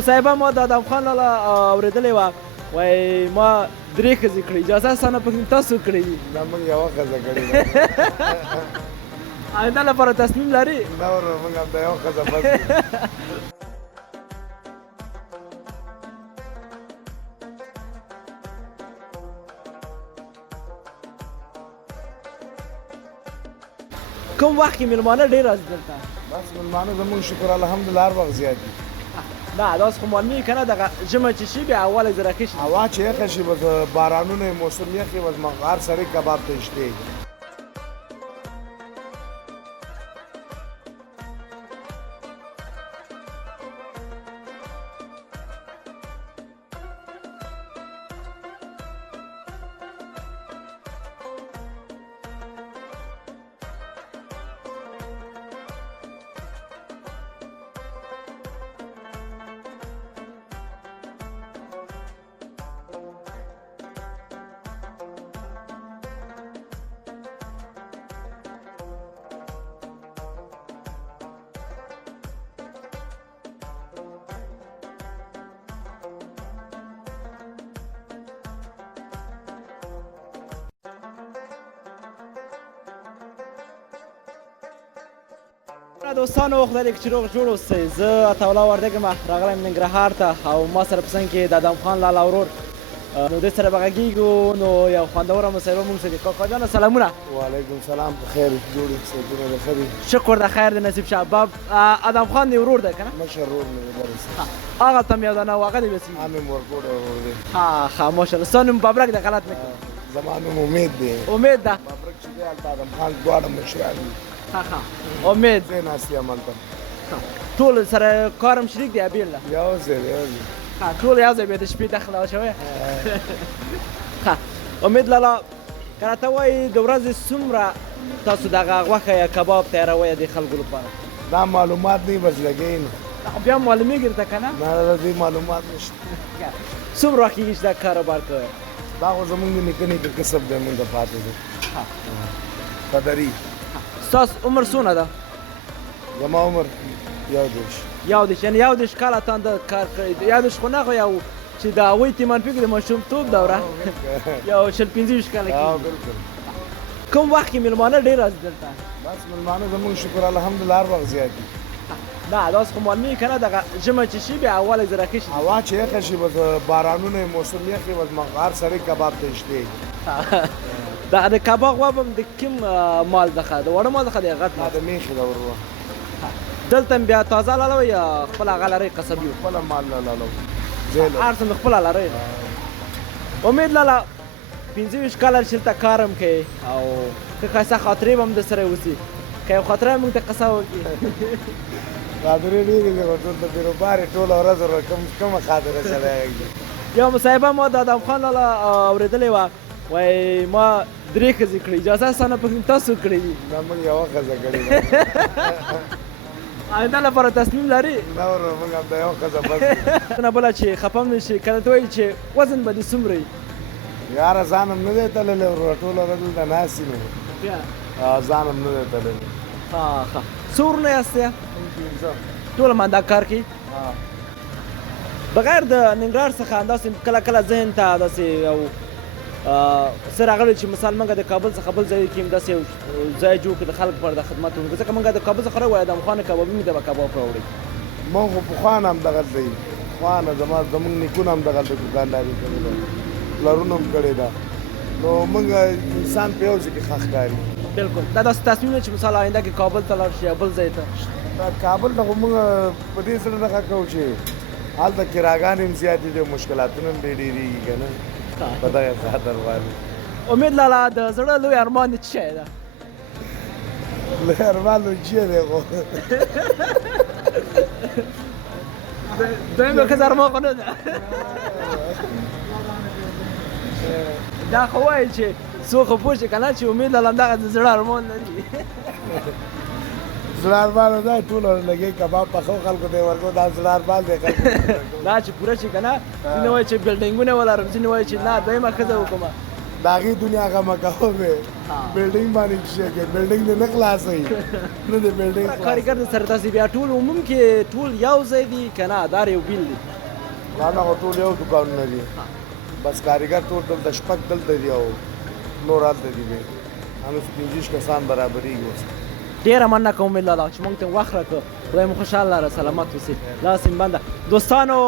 صاحبه ما د ادم خان لاله اورېدلې وه وایي ما 3 ښځې کړي اجازه ستا نه پکې تاسو کړي دي دا موږ یوه ښځه کړې ده آینده لپاره تصمیم لري نه ورو موږ همدا یوه ښځه بس کوم وخت کې میلمانه ډېر راځي دلته بس مېلمانه زموږ شکر الحمدلله هر وخت زیات دي نه دا اوس خو معلومي که نه دغه ژمی چې شي بیا اول یې زرکې شي هوا چې یخه شي بس بارانونه موسم یخ وي بس هر سړی کباب ته اشتهی دوستانو وخت لري چې روغ جوړ اوسئ زه عطاالله وردګ یم راغلی یم ننګرهار ته او ما سره په څنګ کې د ادم خان لاله ورور نو دې سره به غږېږو نو یو خوندوره مسایله موږ سره کاکا جانه سلامونه وعلیکم سلام په خیر جوړ یې صحتونه د ښه دي شکر د خیر د نصیب شه باب ادم خان دی ورور دی که نه مشر ورور مې درس هغه ته مې یو دانه هغه دی بس عامې ورکوټه ورور دی ها ماشاءالله ستا نوم ببرک دی غلط نه کړم زما نوم امید دی امید ده ببرک چې دی هلته ادم خان دواړه مشران دي امید ځای ناست یم هلته ټول سره کارم شریک دی بیل ده یو ځای دی یو ځای ټول یو ځای بیا د شپې دخله شوی امید لاله که راته وایي د ورځې څومره تاسو دغه غوښه یا کباب تیاروئ د خلکو لپاره دا معلومات نه بس لګوي نو بیا معلومیږي درته که نه نه د دې معلومات نشته څومره وخت کېږي چې دا کاروبار کوئ دا خو زموږ د نیکه نیکه کسب دی مونږ ته پاتې دی قدري ستاسو عمر څونه ده زما عمر یو دېرش یو دېرش یعنې یو دېرش کاله تا د کار کړی یو دېرش خو نه خو یو چې د هغوی تیمان فکر د ماشومتوب دوره یو شل پنځه ویشت کاله کېږي بالکل کوم وخت کې میلمانه ډېر راځي دلته بس مېلمانه زموږ شکر الحمدلله هر وخت زیات دي نه دا اوس خو معلومي که نه دغه ژمی چې شي بیا اول یې زرکې شي هوا چې یخه شي بس بارانونه موسم یخ وي بس هر سړی کباب ته اشتهی دغه د کباب غوښه به د کوم مال څخه د وړه مال څخه د غټ مال د میخې ده ورور دلته بیا تازه لاله وي یا خپل هغه لرئ قصبي خپله مال لاله ځای لري هر څه مې خپله لرئ امید لاله 25 کاله چې دلته کار هم کوې او ښه ښایسته خاطرې به هم د سره اوسي که یو خاطره موږ ته قصه وکړي خاطرې ډېرې دي خو ټول د بیروبار یې ټوله ورځ کومه خاطره سړی ږدي یو مصاحبه ما د ادم خان لاله اورېدلې وه وایي ما 3 ښځې کړي اجازه ستا نه پکې تاسو کړي دي دا موږ یوه ښځه کړې ده آینده لپاره تصمیم لري نه ورو موږ همدا یوه ښځه بس نه بله چې خفه هم نه شي که درته وایي چې وزن به دې څومره وي یاره ځان هم نه دی تللی ورور ټوله ورځ دلته ناست یو ځان هم نه دی تللی ښه څو ورونه یاست یا ټول همدا کار کوي بغیر د ننګرهار څخه همداسې کله کله ذهن ته داسې یو څه راغلی چې مثال موږ د کابل څخه بل ځای کې هم داسې یو ځای جوړ کړو د خلکو لپاره د خدمت وکړو ځکه موږ د کابل څخه راوایو ادم خان کبابي مې ته به کباب راوړي موږ خو پخوا نه همدغلته یو پخوا نه زموږ نیکونه هم دغلته دوکانداري کړې ده پلرونه هم کړې ده نو موږ انسان په یو ځای کې ښه ښکاري بلکل دا داسې تصمیم دی چې مثال آینده کې کابل ته لاړ شي یا بل ځای ته دا کابل ته خو موږ په دې سره دغه کوو چې هلته کراګانې هم زیاتې دي مشکلاتونه هم ډېر ډېرېږي که نه په دغه خاطر باندې امید لاله د زړه لوی ارمان دې څه شی ده لوی ارمان لوی چیه دی خو دویمه ښځه ارمان خو نه ده دا خو وایي چې څوک خو پوه شي که نه چې امید لاله همدغه د زړه ارمان لري زړه ارمان دی ټول لګي کباب پخو خلکو ته ورکو دا زړه ارمان دی دا چې پوره شي که نه ځینې وایي چې بلډینګونه ولرم ځینې وایي چې نه دویمه ښځه وکړم د هغې دنیا غمه کوه به بلډینګ باندې شي کې بلډینګ دې نه خلاصوي نه د بلډینګ کارګر د سره تاسو بیا ټول عموم کې ټول یو ځای دي که نه دا یو بیل دي نه خو ټول یو دوکانونه دي بس کارګر ټول دلته شپږ دلته دي او نور هلته دي بیا همېش 25 کسان برابرېږي اوس ډیره مننه کوم لالا چې موږ ته وخت راکړ خدای مو خوشحاله لاره سلامت اوسئ لاس یې بنده دوستانو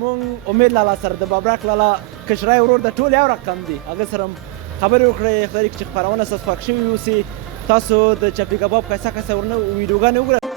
موږ امید لالا سره د بابرک لالا کشرای ورور د ټول یو رقم دي هغه سره خبرې وکړئ خدای چې خپرونه ستاسو خوښ شوي اوسي تاسو د چپي کباب ښایسته ښایسته ورنه ویډیوګانې وګورئ